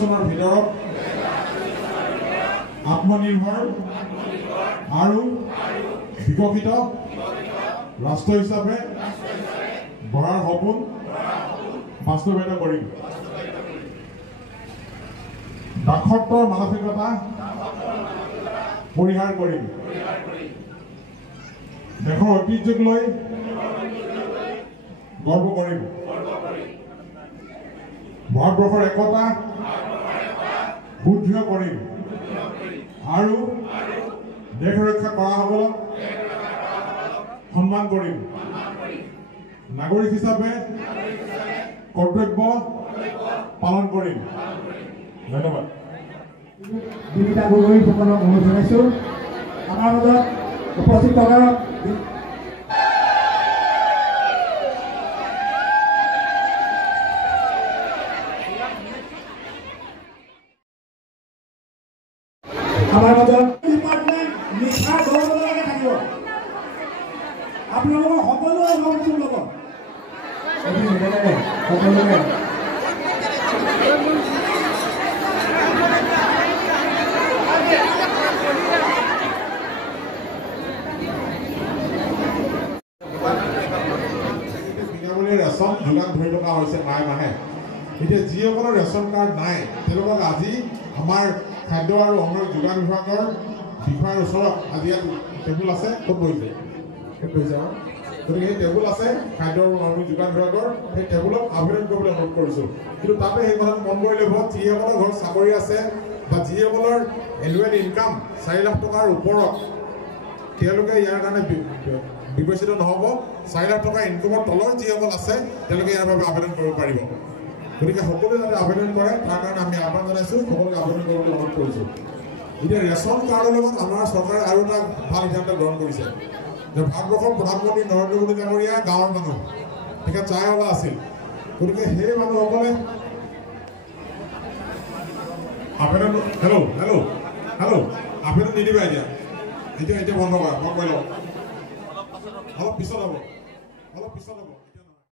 চনৰ ভিতৰত আত্মনিৰ্ভৰ আৰু বিকশিত ৰাষ্ট্ৰ হিচাপে গঢ়াৰ সপোন বাস্তৱায়িত কৰিম। দাসত্বৰ মানসিকতা পৰিহাৰ কৰিম। দেশৰ ঐতিহ্যক লৈ গৰ্ব কৰিম। ভাৰতবৰ্ষৰ একতা সুদৃঢ় কৰিম আৰু দেশ ৰক্ষা কৰাসকলক সন্মান কৰিম। নাগৰিক হিচাপে কৰ্তব্য পালন কৰিম। ধন্যবাদ। বিনীতা গগৈসকলক অনুৰোধ জনাইছোঁ আমাৰ মাজত উপস্থিত থকা আমাৰ মাজত ডিপাৰ্টমেণ্ট নিশা গৌৰৱলৈকে থাকিব। আপোনালোকৰ সকলো অভিভাৱকৰ লগত সকলোকে ৰেচন যোগান ধৰি থকা হৈছে মাহে মাহে। এতিয়া যিসকলৰ ৰেচন কাৰ্ড নাই তেওঁলোকক আজি আমাৰ খাদ্য আৰু অন্ন যোগান বিভাগৰ বিষয়াৰ ওচৰত আজি ইয়াত টেবুল আছে। ক'ত বহিছে? গতিকে সেই টেবুল আছে খাদ্য আৰু অন্ন যোগান বিভাগৰ, সেই টেবুলত আবেদন কৰিবলৈ অনুৰোধ কৰিছোঁ। কিন্তু তাতে সেই কথাত মন কৰি ল'ব, যিসকলৰ ঘৰত চাকৰি আছে বা যিসকলৰ এনুৱেল ইনকাম 4 লাখ টকাৰ ওপৰত তেওঁলোকে ইয়াৰ কাৰণে বিবেচিত নহ'ব। 4 লাখ টকা ইনকামৰ তলৰ যিসকল আছে তেওঁলোকে ইয়াৰ বাবে আবেদন কৰিব পাৰিব। গতিকে সকলোৱে যাতে আবেদন কৰে তাৰ কাৰণে আমি আহ্বান জনাইছোঁ, সকলোকে আবেদন কৰিবলৈ অনুৰোধ কৰিছোঁ। এতিয়া ৰেচন কাৰ্ডৰ লগত আমাৰ চৰকাৰে আৰু এটা ভাল সিদ্ধান্ত গ্ৰহণ কৰিছে যে ভাৰতবৰ্ষৰ প্ৰধানমন্ত্ৰী নৰেন্দ্ৰ মোদী ডাঙৰীয়া গাঁৱৰ মানুহ তেখেত চায়ৱালা আছিল। গতিকে সেই মানুহসকলে আবেদন হেল্ল' আবেদন নিদিবা এতিয়া বন্ধ কৰা, মই কৈ লওঁ অলপ পিছত হ'ব।